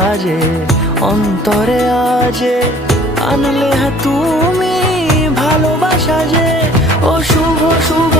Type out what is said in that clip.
সাজে অন্তরে আজে আনলে তুমি ভালোবাসা যে ও শুভ শুভ